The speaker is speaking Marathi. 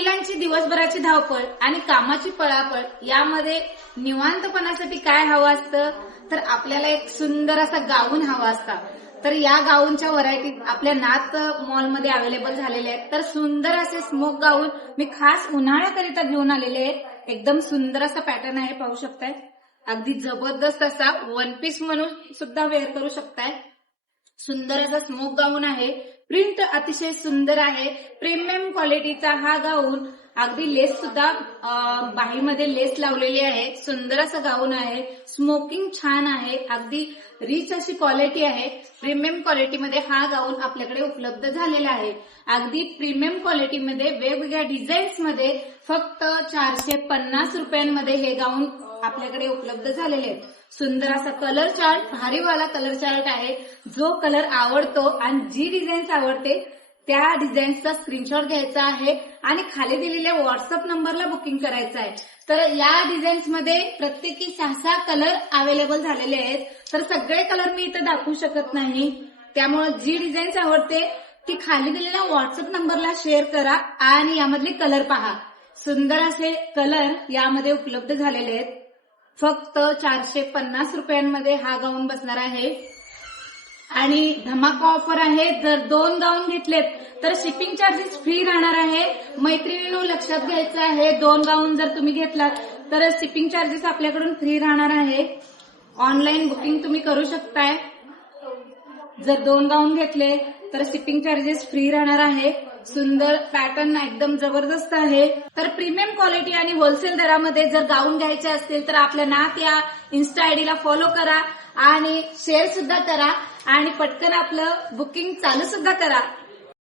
महिलांची दिवसभराची धावपळ आणि कामाची पळापळ यामध्ये निवांतपणासाठी काय हवं असतं, तर आपल्याला एक सुंदर असा गाऊन हवा असता. तर या गाऊनच्या व्हरायटी आपल्या नाथ मॉलमध्ये अवेलेबल झालेले आहेत. तर सुंदर असे स्मोक गाऊन मी खास उन्हाळ्याकरिता घेऊन आलेले आहे. एकदम सुंदर असा पॅटर्न आहे, पाहू शकताय. अगदी जबरदस्त असा वन पीस म्हणून सुद्धा वेअर करू शकताय. सुंदर असा स्मोक गाऊन आहे. प्रिंट अतिशय सुंदर आहे. प्रीमियम क्वालिटीचा हा गाऊन. अगदी लेस सुद्धा बाहीमध्ये लेस लावलेली आहे. सुंदर असं गाऊन आहे. स्मोकिंग छान आहे. अगदी रिच अशी क्वालिटी आहे. प्रीमियम क्वालिटीमध्ये हा गाऊन आपल्याकडे उपलब्ध झालेला आहे. अगदी प्रीमियम क्वालिटीमध्ये वेगवेगळ्या डिझाईन्स मध्ये फक्त 450 रुपयांमध्ये हे गाऊन आपल्याकडे उपलब्ध झालेले आहेत. सुंदर असा कलर चार्ट, भारीवाला कलर चार्ट आहे. जो कलर आवडतो आणि जी डिझाईन्स आवडते त्या डिझाईन्सचा स्क्रीनशॉट घ्यायचा आहे आणि खाली दिलेल्या व्हॉट्सअप नंबरला बुकिंग करायचं आहे. तर या डिझाईन्स मध्ये प्रत्येकी 6 कलर अवेलेबल झालेले आहेत. तर सगळे कलर मी इथं दाखवू शकत नाही, त्यामुळे जी डिझाईन्स आवडते ती खाली दिलेल्या व्हॉट्सअप नंबरला शेअर करा आणि यामधले कलर पहा. सुंदर असे कलर यामध्ये उपलब्ध झालेले आहेत. फक्त 450 रुपयांमध्ये हा गाऊन बसणार आहे आणि धमाका ऑफर आहे. जर 2 गाऊन घेतलेत तर शिपिंग चार्जेस फ्री राहणार आहे. मैत्रिणींनो लक्षात घ्यायचं आहे, 2 गाऊन जर तुम्ही घेतलात तर शिपिंग चार्जेस आपल्याकडून फ्री राहणार आहे. ऑनलाईन बुकिंग तुम्ही करू शकताय. जर 2 गाऊन घेतले तर शिपिंग चार्जेस फ्री राहणार आहे. सुंदर पॅटर्न एकदम जबरदस्त आहे. तर प्रीमियम क्वालिटी आणि होलसेल दरामध्ये जर गाऊन घ्यायचे असतील तर आपल्या नाथ या इन्स्टा आयडीला फॉलो करा आणि शेअर सुद्धा करा आणि पटकन आपलं बुकिंग चालू सुद्धा करा.